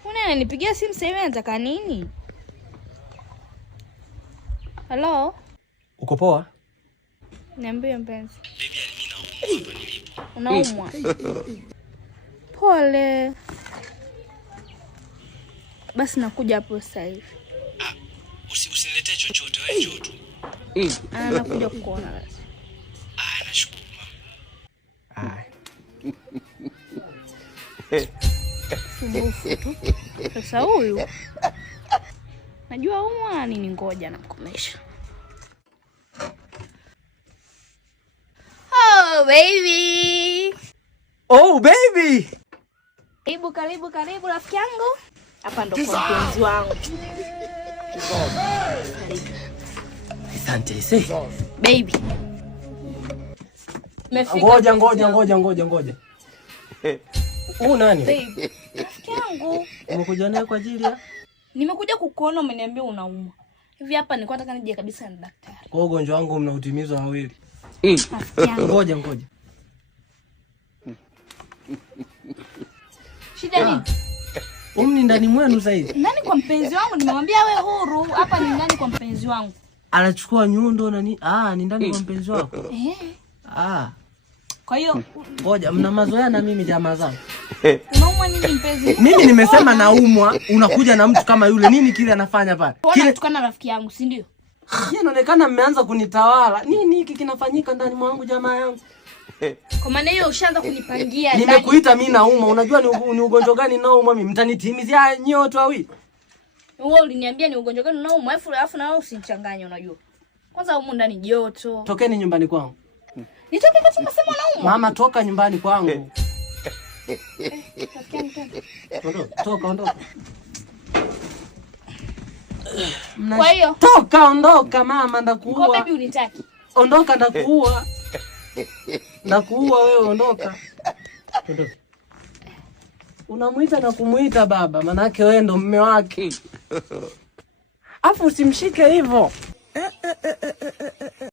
Mbona ananipigia simu sasa hivi anataka nini? Hello? Uko poa? Niambie mpenzi. Baby, mimi naumwa hapa nilipo. Unaumwa? Pole. Basi nakuja hapo sasa hivi. Usiniletee chochote, wewe njoo tu. Nakuja kukuona basi. Nashukuru mama. Sumbufu tu. Sasa huyu najua umwa nini, ngoja nakomesha. Oh baby. Oh baby. Karibu rafiki yangu. Hapa ndo kwa mpenzi wangu. Asante sasa. Baby. Ngoja. Nani? Baby. Rafiki yangu. Umekuja naye kwa ajili ya? Nimekuja kukuona, umeniambia unaumwa. Hivi hapa nilikuwa nataka nije kabisa na daktari. Kwa ugonjwa wangu mnautimizwa wawili. Ngoja. Shida nini? Ni ndani mwenu sasa hivi. Ndani kwa mpenzi wangu, nimemwambia wewe huru. Hapa ni ndani kwa mpenzi wangu. Anachukua nyundo na ni ni ndani kwa mpenzi wako. Kwa hiyo ngoja, mna mazoea na mimi jamaa zangu. Unaumwa nini mpenzi? Mimi nimesema naumwa, unakuja na mtu kama yule. Nini kile anafanya pale? Kile tukana rafiki yangu, si ndio? Inaonekana mmeanza kunitawala. Nini hiki kinafanyika ndani mwangu jamaa yangu? Kwa maana hiyo ushaanza kunipangia ndani. Nimekuita mimi naumwa. Unajua ni ugonjwa gani naumwa mimi? Mtanitimizia nyote wawili. Wewe uliniambia ni ugonjwa gani naumwa, alafu na wewe usinichanganye unajua. Kwanza humu ndani joto. Tokeni nyumbani kwangu. Nitoke kati unasema naumwa? Mama, toka nyumbani kwangu. Ondoka. Kwa hiyo ondoka mama, ndakuua. Kwa baby unitaki. Ondoka, ndakuua. Ndakuua wewe, ondoka. Unamuita na kumuita baba, manake wewe ndo mume wake. Afu usimshike hivyo.